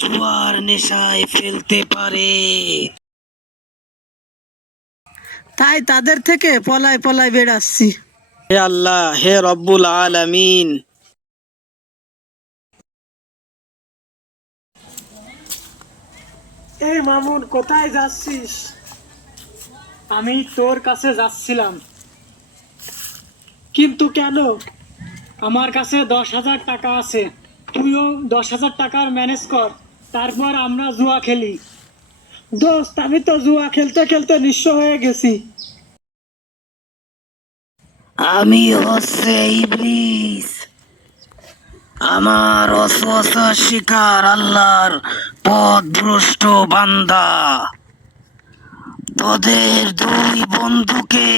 জুয়ার নেশায় ফেলতে পারে। তাই তাদের থেকে পলায় পলায় বেড়াচ্ছি হে আল্লাহ হে রব্বুল আলামিন। এই মামুন কোথায় যাচ্ছিস? আমি তোর কাছে যাচ্ছিলাম। কিন্তু কেন? আমার কাছে দশ হাজার টাকা আছে। তুইও দশ হাজার টাকার ম্যানেজ কর। তারপর আমরা জুয়া খেলি। দোস্ত, আমি তো জুয়া খেলতে খেলতে নিঃস্ব হয়ে গেছি। আমি হচ্ছে ইবলিস। আমার অসুয়াশা শিকার আল্লাহর পথ ভ্রষ্ট বান্দা। তোদের দুই বন্ধুকে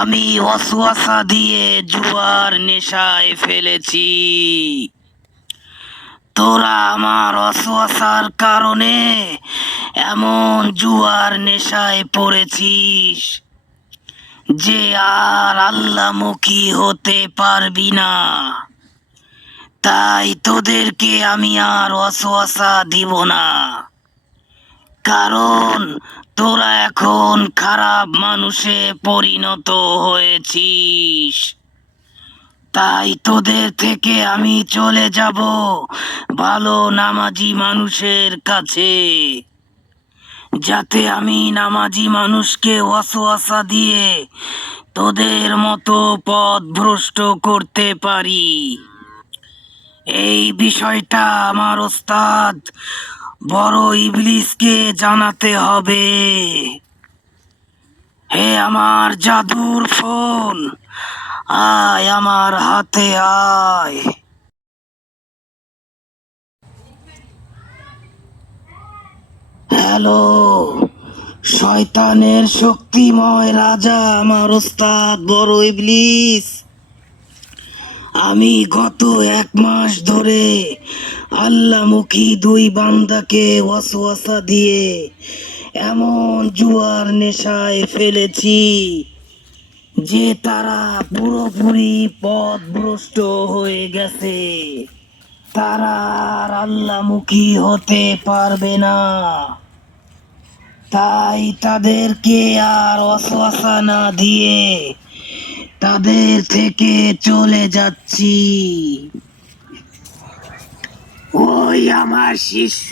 আমি অসুয়াশা দিয়ে জুয়ার নেশায় ফেলেছি। তোরা আমার অসুয়াশার কারণে এমন জুয়ার নেশায় পড়েছিস যে আর আল্লামুখী হতে পারবি না। তাই তোদেরকে আমি আর অসুয়াশা দিব না। কারণ তোরা এখন খারাপ মানুষে পরিণত হয়েছিস। তাই তোদের থেকে আমি চলে যাব ভালো নামাজি মানুষের কাছে। যাতে আমি নামাজি মানুষকে অসোয়াশা দিয়ে তোদের মতো পথ ভ্রষ্ট করতে পারি। এই বিষয়টা আমার ওস্তাদ বড় ইবলিসকে জানাতে হবে। হে আমার জাদুর ফোন! আয় আমার হাতে, আয়। হ্যালো, শয়তানের শক্তিময় রাজা, আমার ওস্তাদ, বড় ইবলিস। আমি গত এক মাস ধরে আল্লামুখী দুই বান্দাকে ওয়াসওয়াসা দিয়ে এমন জুয়ার নেশায় ফেলেছি। যে তারা পুরোপুরি পথভ্রষ্ট হয়ে গেছে, তারা আর আল্লামুখী হতে পারবে না। তাই তাদেরকে আর অশ্বাসা না দিয়ে তাদের থেকে চলে যাচ্ছি। ওই আমার শিষ্য,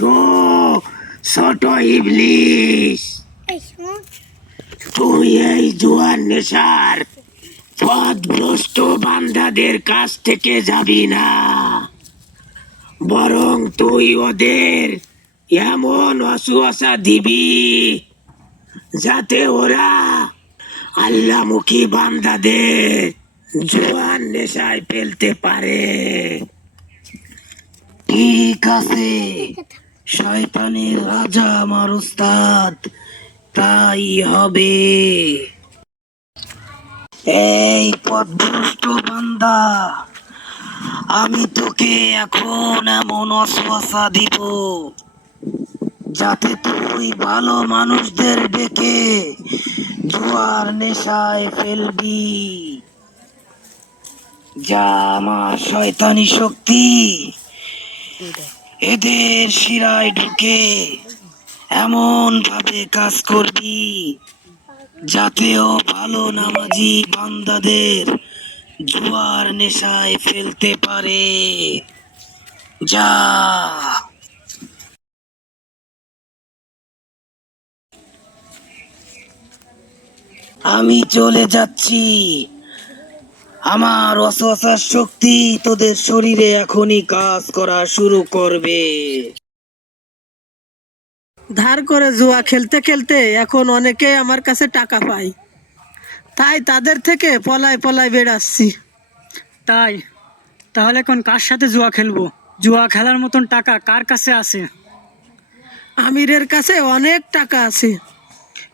ছোট ইবলিশ। তুই এই জুয়ার নেশার পথভ্রষ্ট বান্দাদের কাছ থেকে যাবি না। বরং তুই ওদের এমন অসুয়াশা দিবি যাতে ওরা আল্লামুখী বান্দাদের জোয়ান নেশায় ফেলতে পারে। ঠিক আছে। শয়তানের রাজা আমার উস্তাদ। তাই হবে। এই পথভ্রষ্ট বান্দা, আমি তোকে এখন এমন অশ্বাসা দিব যাতে তুই ভালো মানুষদের ডেকে জোয়ার নেশায় ফেলবি। যা আমার শয়তানি শক্তি। এদের শিরায় ঢুকে এমন ভাবে কাজ করবি যাতেও ভালো নামাজি বান্দাদের জুয়ার নেশায় ফেলতে পারে। যা। আমি চলে যাচ্ছি। আমার অসহার শক্তি তোদের শরীরে এখনই কাজ করা শুরু করবে। ধার করে জুয়া খেলতে খেলতে এখন অনেকে আমার কাছে টাকা পায়। তাই তাদের থেকে পলায় পলায় বেড়াচ্ছি তাই? তাহলে এখন কার সাথে জুয়া খেলব? জুয়া খেলার মতন টাকা কার কাছে আছে? আমিরের কাছে অনেক টাকা আছে।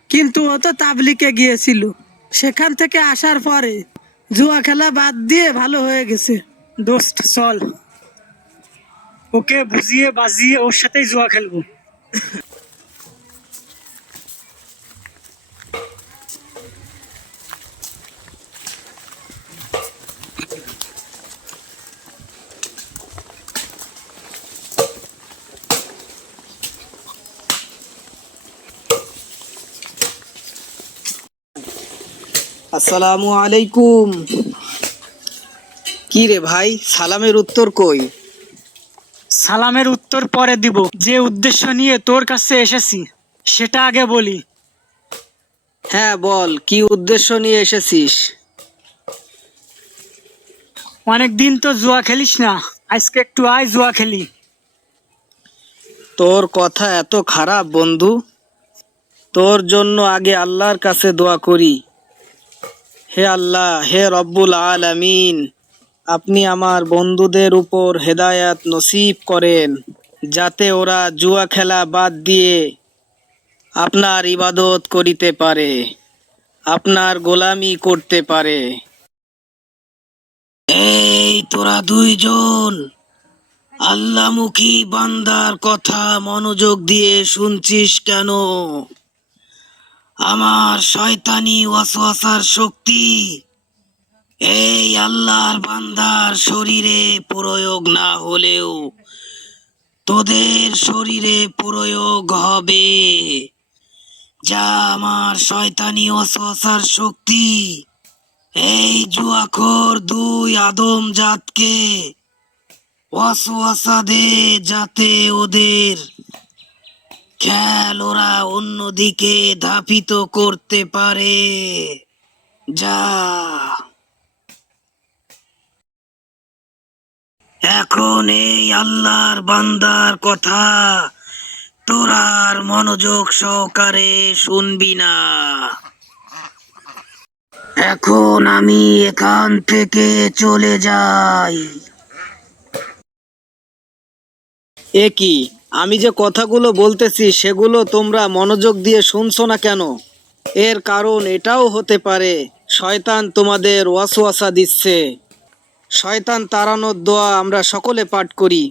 কিন্তু ও তো তাবলিকে গিয়েছিল। সেখান থেকে আসার পরে জুয়া খেলা বাদ দিয়ে ভালো হয়ে গেছে। দোস্ত চল। ওকে বুঝিয়ে বাজিয়ে ওর সাথেই জুয়া খেলব। আসসালামু আলাইকুম। কি রে ভাই সালামের উত্তর কই? সালামের উত্তর পরে দিব। যে উদ্দেশ্য নিয়ে তোর কাছে এসেছি সেটা আগে বলি। হ্যাঁ বল কি উদ্দেশ্য নিয়ে এসেছিস? অনেক দিন তো জুয়া খেলিস না আজকে একটু আয় জুয়া খেলি। তোর কথা এত খারাপ বন্ধু। তোর জন্য আগে আল্লাহর কাছে দোয়া করি। হে আল্লাহ, হে রব্বুল আলামিন, আপনি আমার বন্ধুদের উপর হেদায়াত নসিব করেন, যাতে ওরা জুয়া খেলা বাদ দিয়ে আপনার ইবাদত করিতে পারে, আপনার গোলামি করতে পারে। এই তোরা দুইজন আল্লামুখী বান্দার কথা মনোযোগ দিয়ে শুনছিস কেন? আমার শয়তানি ওয়াসওয়াসার শক্তি। এই আল্লাহর বান্দার শরীরে প্রয়োগ না হলেও তোদের শরীরে প্রয়োগ হবে। যা আমার শয়তানি ওয়াসওয়াসার শক্তি। এই জুয়াখোর দুই আদম জাতকে ওয়াসওয়াসা দে যাতে ওদের খেয়াল ওরা অন্যদিকে ধাপিত করতে পারে। যা। এখন এই আল্লাহর বান্দার কথা তোরা আর মনোযোগ সহকারে শুনবি না। এখন আমি এখান থেকে চলে যাই। এ কি? আমি যে কথাগুলো বলতেছি, সেগুলো তোমরা মনোযোগ দিয়ে শুনছো না কেন? এর কারণ এটাও হতে পারে, শয়তান তোমাদের ওয়াসওয়াসা দিচ্ছে। শয়তান তাড়ানোর দোয়া আমরা সকলে পাঠ করি।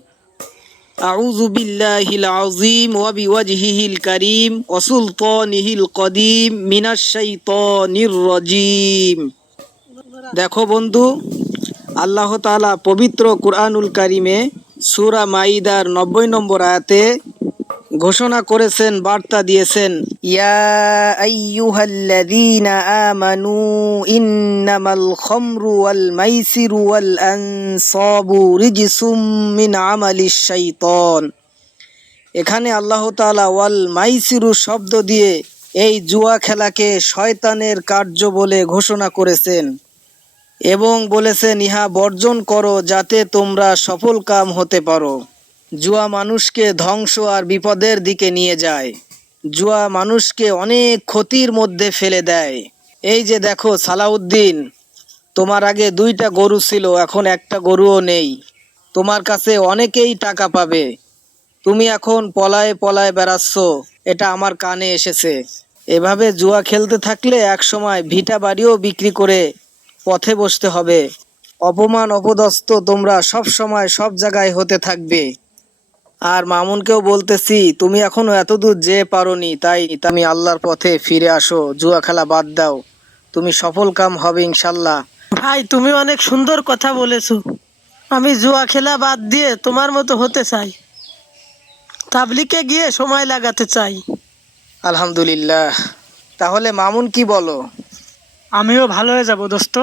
আউযু বিল্লাহিল আযীম ওয়া বিওয়াজহিহিল কারীম ওয়া সুলতানিহিল কদিম মিনাশ শাইতানির রাজীম। দেখো বন্ধু, আল্লাহ তাআলা পবিত্র কুরআনুল কারিমে সূরা মাইদার নব্বই নম্বর আয়াতে ঘোষণা করেছেন, বার্তা দিয়েছেন, ইয়া আমানু ইন্নামাল খামরু ওয়াল মাইসিরু ওয়াল আনসাবু রিজসুম মিন আমালিশ শাইতান। এখানে আল্লাহ তাআলা ওয়াল মাইসিরু শব্দ দিয়ে এই জুয়া খেলাকে শয়তানের কার্য বলে ঘোষণা করেছেন। এবং বলেছেন, ইহা বর্জন করো যাতে তোমরা সফল কাম হতে পারো। জুয়া মানুষকে ধ্বংস আর বিপদের দিকে নিয়ে যায়। জুয়া মানুষকে অনেক ক্ষতির মধ্যে ফেলে দেয়। এই যে দেখো সালাউদ্দিন, তোমার আগে দুইটা গরু ছিল, এখন একটা গরুও নেই। তোমার কাছে অনেকেই টাকা পাবে। তুমি এখন পলায়ে পলায়ে বেড়াচ্ছ, এটা আমার কানে এসেছে। এভাবে জুয়া খেলতে থাকলে এক সময় ভিটা বাড়িও বিক্রি করে পথে বসতে হবে। অপমান অপদস্থ তোমরা সব সময় সব জায়গায় হতে থাকবে। আর মামুনকেও বলতেছি তুমি এখনও এতদূর যে পারোনি তাই তুমি আল্লাহর পথে ফিরে আসো জুয়া খেলা বাদ দাও। তুমি সফল কাম হবে ইনশাল্লাহ। ভাই তুমি অনেক সুন্দর কথা বলেছ। আমি জুয়া খেলা বাদ দিয়ে তোমার মতো হতে চাই। তাবলিকে গিয়ে সময় লাগাতে চাই। আলহামদুলিল্লাহ। তাহলে মামুন কি বলো? আমিও ভালো হয়ে যাব দোস্ত।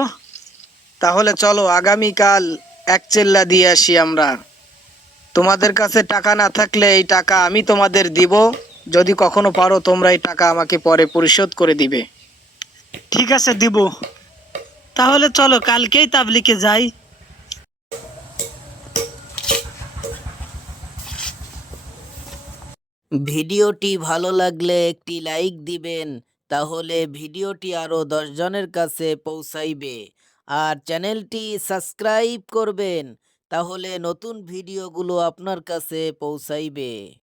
তাহলে চলো আগামীকাল এক চেল্লা দিয়ে আসি আমরা। তোমাদের কাছে টাকা না থাকলে এই টাকা আমি তোমাদের দিব। যদি কখনো পারো তোমরা এই টাকা আমাকে পরে পরিশোধ করে দিবে। ঠিক আছে দিব। তাহলে চলো কালকেই তাবলিকে যাই। ভিডিওটি ভালো লাগলে একটি লাইক দিবেন। তাহলে ভিডিওটি আরও দশজনের কাছে পৌঁছাইবে। আর চ্যানেলটি সাবস্ক্রাইব করবেন, তাহলে নতুন ভিডিওগুলো আপনার কাছে পৌঁছাইবে।